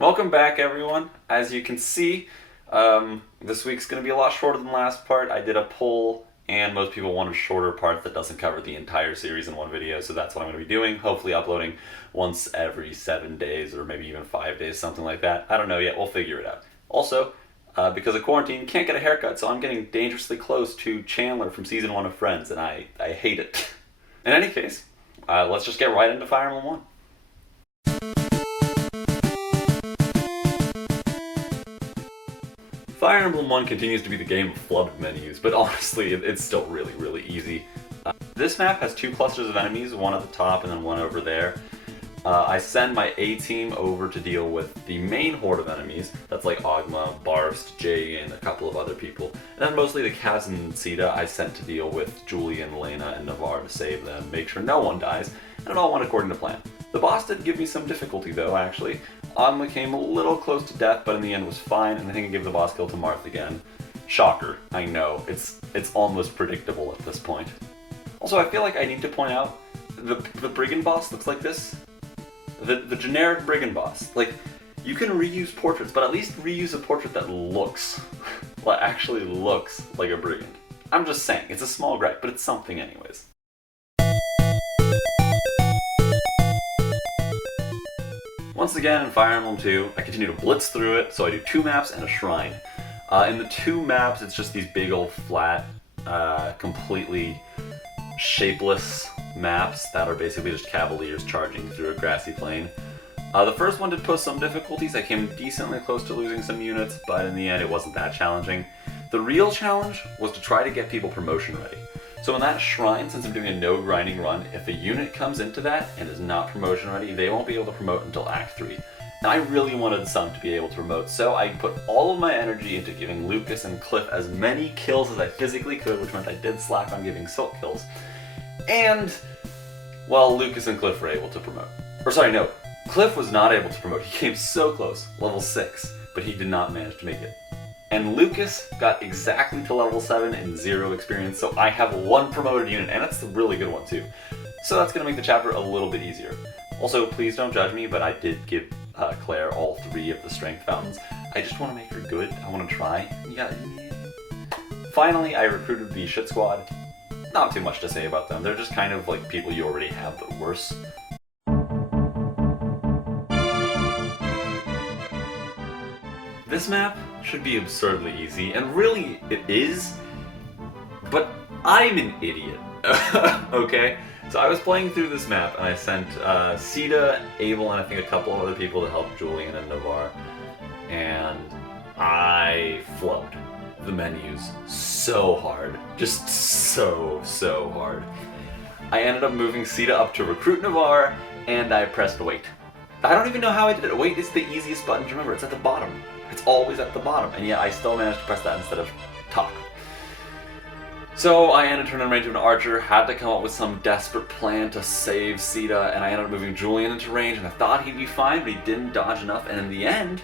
Welcome back, everyone. As you can see, this week's going to be a lot shorter than the last part. I did a poll, and most people want a shorter part that doesn't cover the entire series in one video, so that's what I'm going to be doing. Hopefully uploading once every 7 days, or maybe even 5 days, something like that. I don't know yet. We'll figure it out. Also, because of quarantine, can't get a haircut, so I'm getting dangerously close to Chandler from Season 1 of Friends, and I hate it. In any case, let's just get right into Fire Emblem 1. Fire Emblem 1 continues to be the game of flubbed menus, but honestly, it's still really, really easy. This map has two clusters of enemies, one at the top and then one over there. I send my A-team over to deal with the main horde of enemies. That's like Ogma, Barst, Jay, and a couple of other people. And then mostly the Kaz and Sita I sent to deal with Julian, Lena, and Navarre to save them, make sure no one dies, and it all went according to plan. The boss did give me some difficulty though, actually. Ogma came a little close to death, but in the end was fine, and I think I gave the boss kill to Marth again. Shocker, I know, it's almost predictable at this point. Also, I feel like I need to point out, the Brigand boss looks like this. The generic Brigand boss. Like, you can reuse portraits, but at least reuse a portrait that looks, well, actually looks like a Brigand. I'm just saying, it's a small gripe, but it's something anyways. Once again, in Fire Emblem 2, I continue to blitz through it, so I do 2 maps and a shrine. In the 2 maps, it's just these big old flat, completely shapeless maps that are basically just cavaliers charging through a grassy plain. The first one did pose some difficulties. I came decently close to losing some units, but in the end it wasn't that challenging. The real challenge was to try to get people promotion ready. So in that shrine, since I'm doing a no grinding run, if a unit comes into that and is not promotion ready, they won't be able to promote until Act 3. And I really wanted some to be able to promote, so I put all of my energy into giving Lucas and Cliff as many kills as I physically could, which meant I did slack on giving Silk kills. And, well, Lucas and Cliff were able to promote. Or sorry, no, Cliff was not able to promote. He came so close, level 6, but he did not manage to make it. And Lucas got exactly to level 7 and 0 experience, so I have 1 promoted unit, and it's a really good one too. So that's going to make the chapter a little bit easier. Also, please don't judge me, but I did give Claire all 3 of the strength fountains. I just want to make her good. I want to try. Yeah. Finally, I recruited the shit squad. Not too much to say about them. They're just kind of like people you already have, but worse. This map should be absurdly easy, and really it is, but I'm an idiot. Okay? So I was playing through this map, and I sent Sita, Abel, and I think a couple of other people to help Julian and Navarre, and I flubbed the menus so hard. Just so hard. I ended up moving Sita up to recruit Navarre, and I pressed wait. I don't even know how I did it. Wait is the easiest button to remember. It's at the bottom. It's always at the bottom, and yet I still managed to press that instead of talk. So I ended up turning range of an archer, had to come up with some desperate plan to save Sita, and I ended up moving Julian into range, and I thought he'd be fine, but he didn't dodge enough, and in the end,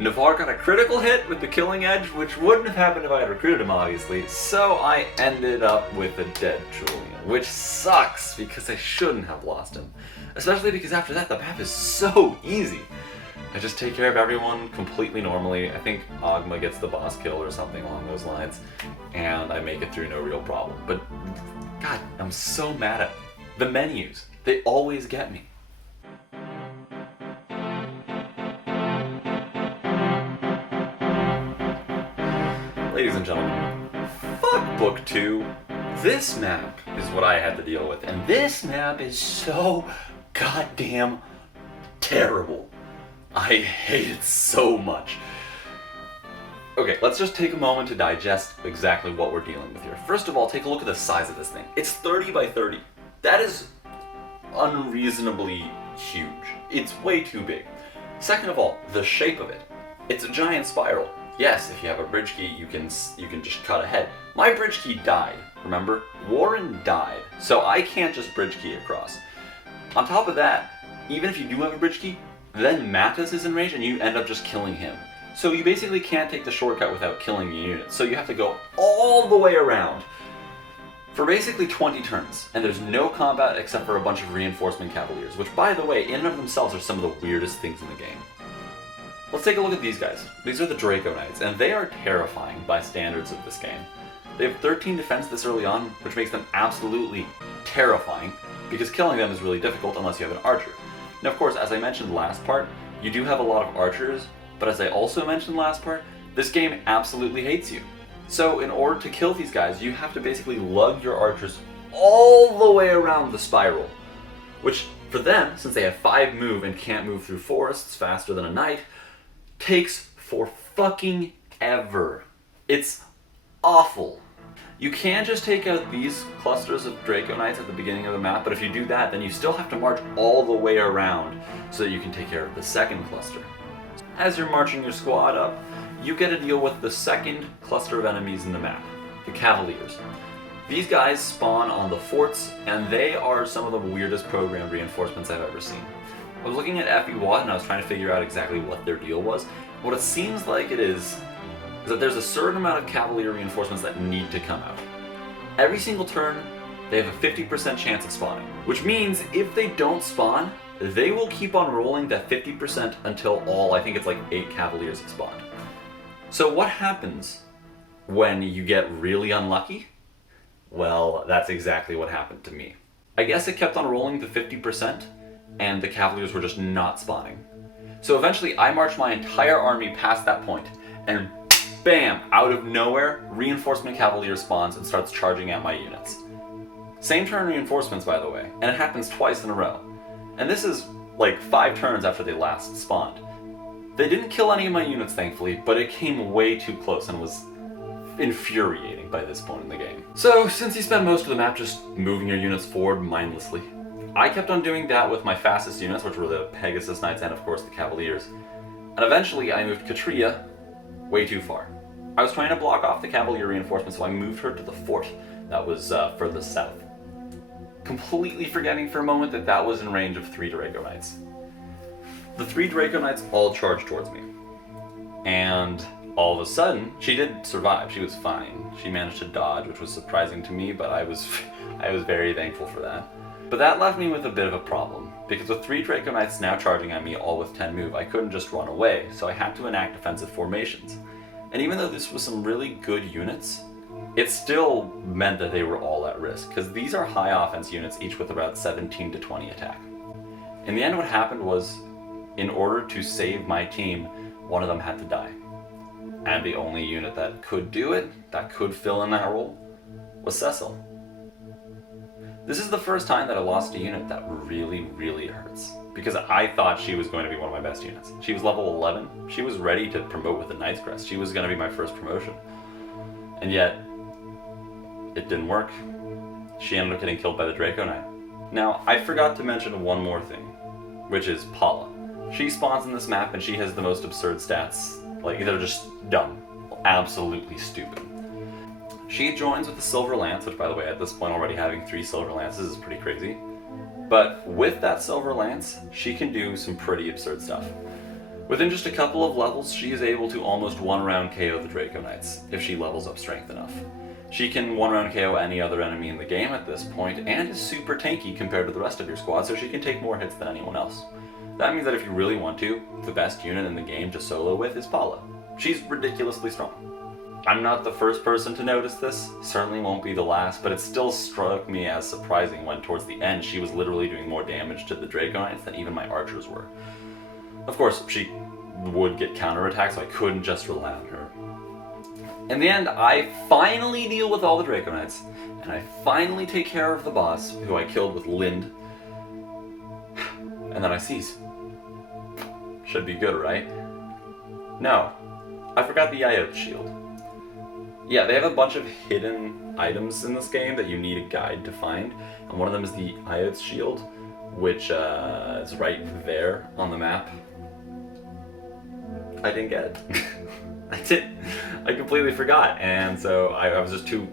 Navarre got a critical hit with the killing edge, which wouldn't have happened if I had recruited him, obviously, so I ended up with a dead Julian, which sucks, because I shouldn't have lost him. Especially because after that, the map is so easy. I just take care of everyone completely normally. I think Ogma gets the boss kill or something along those lines, and I make it through no real problem. But, God, I'm so mad at the menus. They always get me. Ladies and gentlemen, fuck Book 2. This map is what I had to deal with, and this map is so goddamn terrible. I hate it so much. Okay, let's just take a moment to digest exactly what we're dealing with here. First of all, take a look at the size of this thing. It's 30 by 30. That is unreasonably huge. It's way too big. Second of all, the shape of it. It's a giant spiral. Yes, if you have a bridge key, you can just cut ahead. My bridge key died, remember? Warren died, so I can't just bridge key across. On top of that, even if you do have a bridge key, then Mathis is in range and you end up just killing him. So you basically can't take the shortcut without killing your unit. So you have to go all the way around for basically 20 turns. And there's no combat except for a bunch of reinforcement cavaliers, which by the way, in and of themselves are some of the weirdest things in the game. Let's take a look at these guys. These are the Draco Knights, and they are terrifying by standards of this game. They have 13 defense this early on, which makes them absolutely terrifying, because killing them is really difficult unless you have an archer. Now of course, as I mentioned last part, you do have a lot of archers, but as I also mentioned last part, this game absolutely hates you. So in order to kill these guys, you have to basically lug your archers all the way around the spiral, which for them, since they have 5 move and can't move through forests faster than a knight, takes for fucking ever. It's awful. You can just take out these clusters of Draco Knights at the beginning of the map, but if you do that, then you still have to march all the way around so that you can take care of the second cluster. As you're marching your squad up, you get to deal with the second cluster of enemies in the map, the Cavaliers. These guys spawn on the forts, and they are some of the weirdest programmed reinforcements I've ever seen. I was looking at FE1 and I was trying to figure out exactly what their deal was. What it seems like it is that there's a certain amount of Cavalier reinforcements that need to come out. Every single turn, they have a 50% chance of spawning, which means if they don't spawn, they will keep on rolling that 50% until all, I think it's like 8 Cavaliers have spawned. So what happens when you get really unlucky? Well, that's exactly what happened to me. I guess it kept on rolling the 50%, and the Cavaliers were just not spawning. So eventually I marched my entire army past that point, and bam, out of nowhere, reinforcement Cavalier spawns and starts charging at my units. Same turn reinforcements, by the way, and it happens twice in a row. And this is like 5 turns after they last spawned. They didn't kill any of my units, thankfully, but it came way too close and was infuriating by this point in the game. So, since you spend most of the map just moving your units forward mindlessly, I kept on doing that with my fastest units, which were the Pegasus Knights and of course the Cavaliers. And eventually I moved Katria way too far. I was trying to block off the Cavalier reinforcements, so I moved her to the fort that was further south. Completely forgetting for a moment that that was in range of 3 Draco Knights. The 3 Draco Knights all charged towards me. And all of a sudden, she did survive. She was fine. She managed to dodge, which was surprising to me, but I was very thankful for that. But that left me with a bit of a problem, because with 3 Draco Knights now charging at me all with 10 move, I couldn't just run away, so I had to enact defensive formations. And even though this was some really good units, it still meant that they were all at risk, because these are high offense units, each with about 17 to 20 attack. In the end, what happened was, in order to save my team, one of them had to die. And the only unit that could do it, that could fill in that role, was Cecil. This is the first time that I lost a unit that really, really hurts, because I thought she was going to be one of my best units. She was level 11, she was ready to promote with the Knight's Crest, she was going to be my first promotion. And yet, it didn't work. She ended up getting killed by the Draco Knight. Now, I forgot to mention one more thing, which is Paula. She spawns in this map and she has the most absurd stats. Like, they're just dumb. Absolutely stupid. She joins with the Silver Lance, which by the way, at this point already having 3 Silver Lances is pretty crazy. But with that Silver Lance, she can do some pretty absurd stuff. Within just a couple of levels, she is able to almost one-round KO the Draco Knights, if she levels up strength enough. She can one-round KO any other enemy in the game at this point, and is super tanky compared to the rest of your squad, so she can take more hits than anyone else. That means that if you really want to, the best unit in the game to solo with is Paula. She's ridiculously strong. I'm not the first person to notice this, certainly won't be the last, but it still struck me as surprising when towards the end she was literally doing more damage to the Draco Knights than even my archers were. Of course, she would get counterattacked, so I couldn't just rely on her. In the end, I finally deal with all the Draco Knights, and I finally take care of the boss, who I killed with Lind, and then I seize. Should be good, right? No. I forgot the Iota shield. Yeah, they have a bunch of hidden items in this game that you need a guide to find, and one of them is the Iota shield, which is right there on the map. I didn't get it. I completely forgot, and so I was just too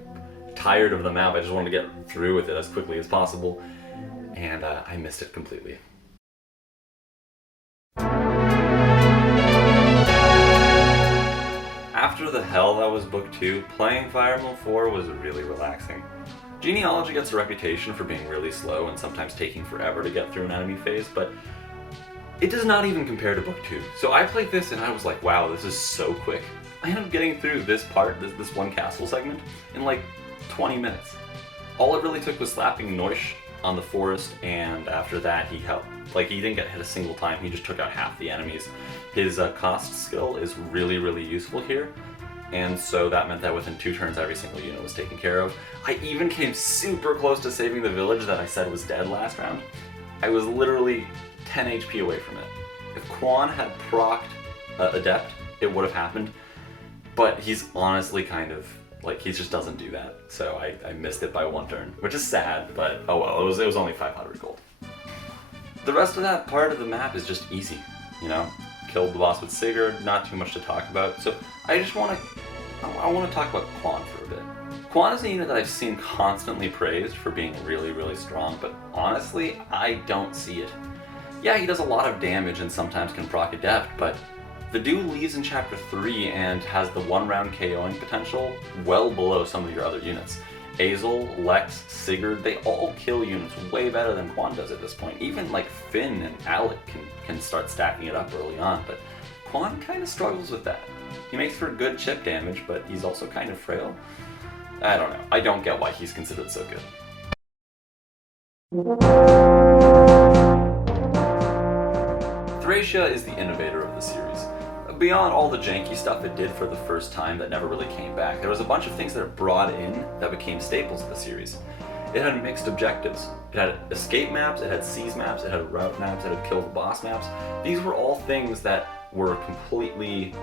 tired of the map. I just wanted to get through with it as quickly as possible, and I missed it completely. After the hell that was Book 2, playing Fire Emblem 4 was really relaxing. Genealogy gets a reputation for being really slow and sometimes taking forever to get through an enemy phase, but It does not even compare to book 2. So I played this and I was like, wow, this is so quick. I ended up getting through this part, this one castle segment, in like 20 minutes. All it really took was slapping Noish on the forest, and after that he helped. Like, he didn't get hit a single time, he just took out half the enemies. His cost skill is really, really useful here, and so that meant that within 2 turns every single unit was taken care of. I even came super close to saving the village that I said was dead last round. I was literally 10 HP away from it. If Quan had procced Adept, it would have happened, but he's honestly kind of, like, he just doesn't do that. So I missed it by 1 turn, which is sad, but oh well, it was only 500 gold. The rest of that part of the map is just easy, you know? Killed the boss with Sigurd, not too much to talk about, so I just want to talk about Quan for a bit. Quan is a unit that I've seen constantly praised for being really, really strong, but honestly, I don't see it. Yeah, he does a lot of damage and sometimes can proc Adept, but the dude leaves in Chapter 3 and has the 1-round KOing potential well below some of your other units. Azel, Lex, Sigurd, they all kill units way better than Quan does at this point. Even like Finn and Alec can start stacking it up early on, but Quan kind of struggles with that. He makes for good chip damage, but he's also kind of frail. I don't know. I don't get why he's considered so good. Thracia is the innovator of the series. Beyond all the janky stuff it did for the first time that never really came back, there was a bunch of things that it brought in that became staples of the series. It had mixed objectives. It had escape maps, it had seize maps, it had route maps, it had kill the boss maps. These were all things that were completely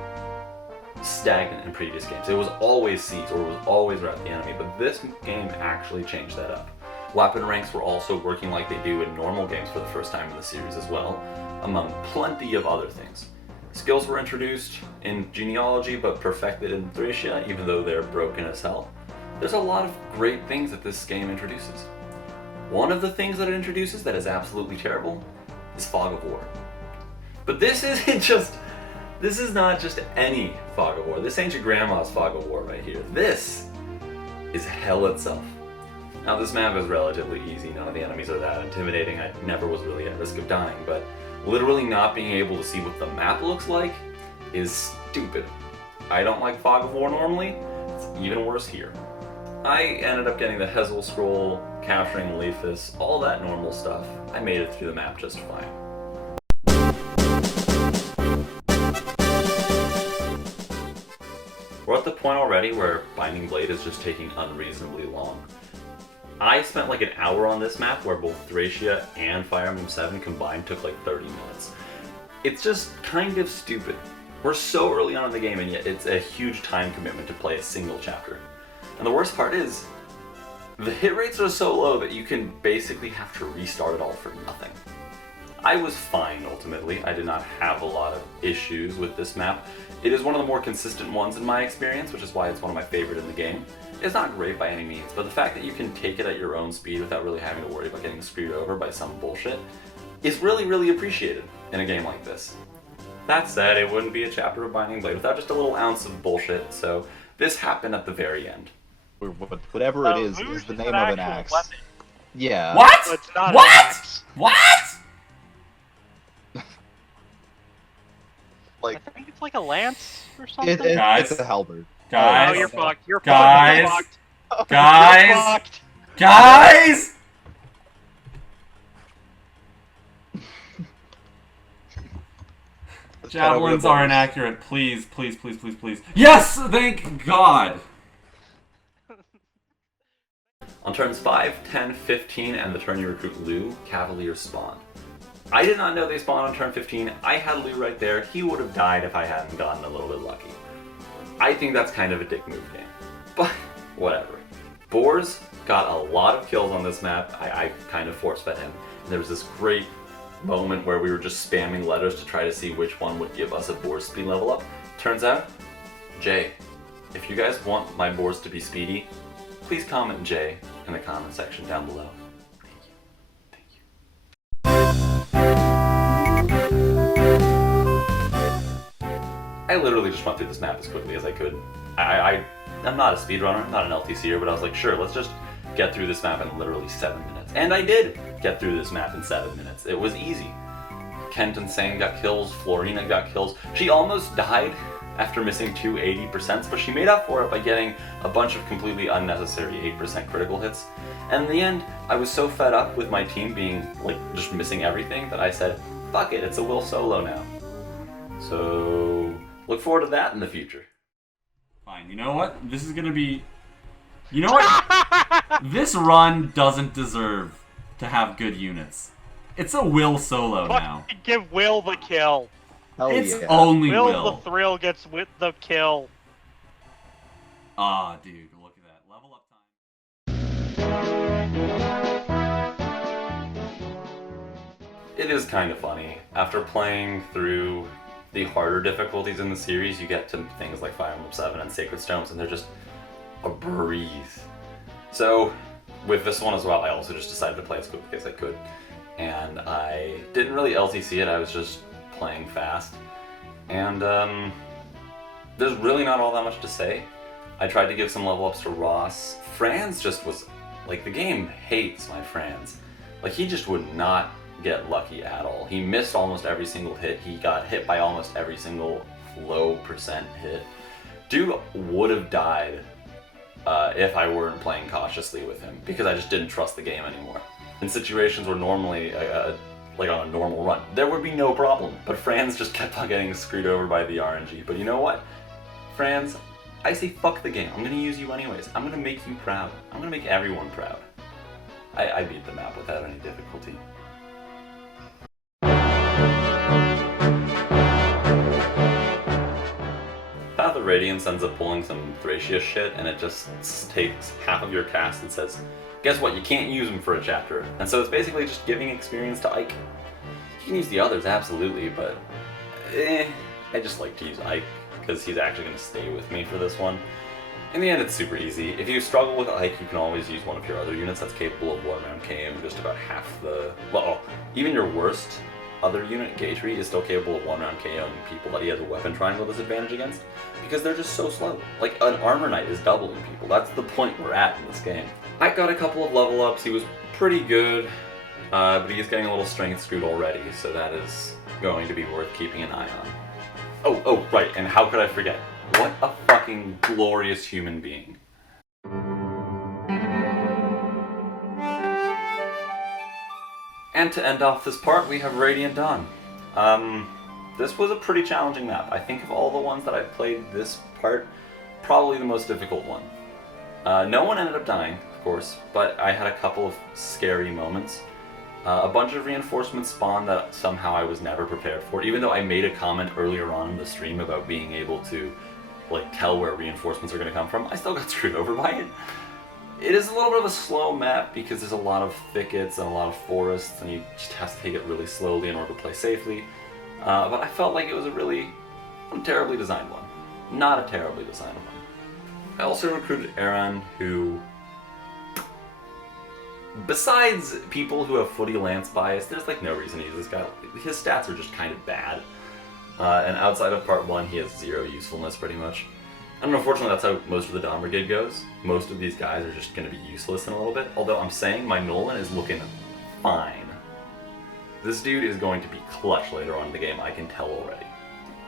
stagnant in previous games. It was always seize or it was always route the enemy, but this game actually changed that up. Weapon ranks were also working like they do in normal games for the first time in the series as well, among plenty of other things. Skills were introduced in Genealogy but perfected in Thracia, even though they're broken as hell. There's a lot of great things that this game introduces. One of the things that it introduces that is absolutely terrible is Fog of War. But this is not just any Fog of War. This ain't your grandma's Fog of War right here. This is hell itself. Now this map is relatively easy, none of the enemies are that intimidating, I never was really at risk of dying, but literally not being able to see what the map looks like is stupid. I don't like Fog of War normally, it's even worse here. I ended up getting the Hezel Scroll, capturing Lephis, all that normal stuff. I made it through the map just fine. We're at the point already where Binding Blade is just taking unreasonably long. I spent like an hour on this map where both Thracia and Fire Emblem 7 combined took like 30 minutes. It's just kind of stupid. We're so early on in the game and yet it's a huge time commitment to play a single chapter. And the worst part is, the hit rates are so low that you can basically have to restart it all for nothing. I was fine ultimately. I did not have a lot of issues with this map. It is one of the more consistent ones in my experience, which is why it's one of my favorite in the game. It's not great by any means, but the fact that you can take it at your own speed without really having to worry about getting screwed over by some bullshit is really, really appreciated in a game like this. That said, it wouldn't be a chapter of Binding Blade without just a little ounce of bullshit, so this happened at the very end. Whatever it is the name of an axe. Weapon. Yeah. What? But it's not What? an axe. What? Like, I think it's like a lance or something. Guys. it's a halberd. Oh, Guys. you're fucked. You're Guys. fucked. You're fucked. Guys. You're fucked. Guys! Javelins are inaccurate. Please, please, please, please, please. Yes! Thank God! On turns 5, 10, 15, and the turn you recruit Lu, Cavaliers spawn. I did not know they spawned on turn 15. I had Lu right there. He would have died if I hadn't gotten a little bit lucky. I think that's kind of a dick move game. But, whatever. Boars got a lot of kills on this map. I kind of force-fed him. And there was this great moment where we were just spamming letters to try to see which one would give us a boar speed level up. Turns out, J. If you guys want my boars to be speedy, please comment J in the comment section down below. Thank you. I literally just went through this map as quickly as I could. I'm not a speedrunner, I'm not an LTCer, but I was like, sure, let's just get through this map in literally 7 minutes. And I did get through this map in 7 minutes. It was easy. Kent and Sane got kills, Florina got kills. She almost died after missing 2 80%, but she made up for it by getting a bunch of completely unnecessary 8% critical hits. And in the end, I was so fed up with my team being, like, just missing everything that I said, fuck it, it's a Will solo now. So, look forward to that in the future. Fine, you know what? This is gonna be... You know what? This run doesn't deserve to have good units. It's a Will solo now. Give Will the kill. Hell It's yeah. only Will Will. the thrill gets with the kill. Ah, dude, look at that. Level up time. It is kind of funny. After playing through the harder difficulties in the series, you get to things like Fire Emblem 7 and Sacred Stones, and they're just a breeze. So, with this one as well, I also just decided to play as quickly as I could. And I didn't really LTC it, I was just playing fast. And there's really not all that much to say. I tried to give some level ups to Ross. Franz just was, like, the game hates my Franz. Like, he just would not get lucky at all. He missed almost every single hit. He got hit by almost every single low percent hit. Dude would have died if I weren't playing cautiously with him, because I just didn't trust the game anymore. In situations where normally, like on a normal run, there would be no problem, but Franz just kept on getting screwed over by the RNG. But you know what? Franz, I say fuck the game. I'm gonna use you anyways. I'm gonna make you proud. I'm gonna make everyone proud. I beat the map without any difficulty. Path of Radiance ends up pulling some Thracia shit, and it just takes half of your cast and says, guess what, you can't use him for a chapter. And so it's basically just giving experience to Ike. You can use the others, absolutely, but I just like to use Ike, because he's actually going to stay with me for this one. In the end, it's super easy. If you struggle with Ike, you can always use one of your other units that's capable of one-round KM just about half the... Well, even your worst other unit, Gatry, is still capable of one-round KOing people that he has a weapon triangle disadvantage against, because they're just so slow. Like, an Armor Knight is doubling people. That's the point we're at in this game. Ike got a couple of level ups. He was pretty good, but he is getting a little strength screwed already, so that is going to be worth keeping an eye on. Oh, right, and how could I forget? What a fucking glorious human being. And to end off this part, we have Radiant Dawn. This was a pretty challenging map. I think of all the ones that I've played this part, probably the most difficult one. No one ended up dying, of course, but I had a couple of scary moments. A bunch of reinforcements spawned that somehow I was never prepared for, even though I made a comment earlier on in the stream about being able to, like, tell where reinforcements are going to come from. I still got screwed over by it. It is a little bit of a slow map because there's a lot of thickets and a lot of forests, and you just have to take it really slowly in order to play safely. But I felt like it was a really terribly designed one. Not a terribly designed one. I also recruited Aaron, who... Besides people who have footy lance bias, there's like no reason to use this guy. His stats are just kind of bad. And outside of part 1, he has 0 usefulness pretty much. And unfortunately that's how most of the Dawn Brigade goes. Most of these guys are just going to be useless in a little bit. Although I'm saying my Nolan is looking fine. This dude is going to be clutch later on in the game, I can tell already.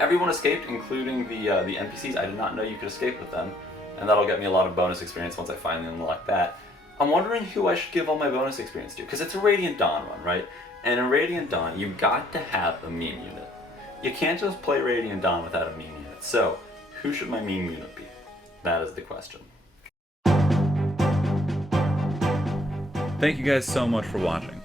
Everyone escaped, including the NPCs. I did not know you could escape with them. And that'll get me a lot of bonus experience once I finally unlock that. I'm wondering who I should give all my bonus experience to, because it's a Radiant Dawn run, right? And in Radiant Dawn, you've got to have a meme unit. You can't just play Radiant Dawn without a meme unit. So, who should my meme unit be? That is the question. Thank you guys so much for watching.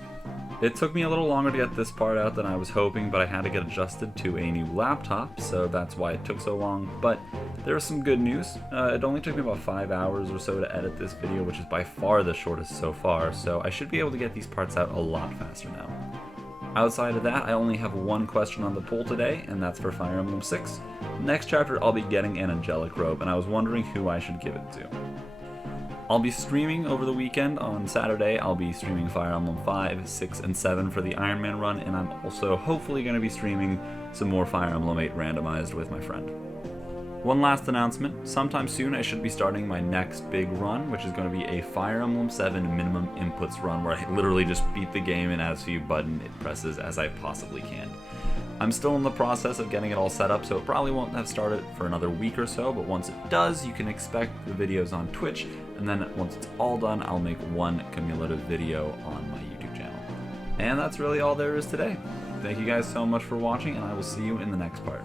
It took me a little longer to get this part out than I was hoping, but I had to get adjusted to a new laptop, so that's why it took so long. But there was some good news. It only took me about 5 hours or so to edit this video, which is by far the shortest so far, so I should be able to get these parts out a lot faster now. Outside of that, I only have one question on the poll today, and that's for Fire Emblem 6. Next chapter, I'll be getting an Angelic Robe, and I was wondering who I should give it to. I'll be streaming over the weekend. On Saturday, I'll be streaming Fire Emblem 5, 6, and 7 for the Ironman run, and I'm also hopefully going to be streaming some more Fire Emblem 8 randomized with my friend. One last announcement, sometime soon I should be starting my next big run, which is going to be a Fire Emblem 7 minimum inputs run, where I literally just beat the game and as few button presses as I possibly can. I'm still in the process of getting it all set up, so it probably won't have started for another week or so, but once it does, you can expect the videos on Twitch, and then once it's all done, I'll make one cumulative video on my YouTube channel. And that's really all there is today. Thank you guys so much for watching, and I will see you in the next part.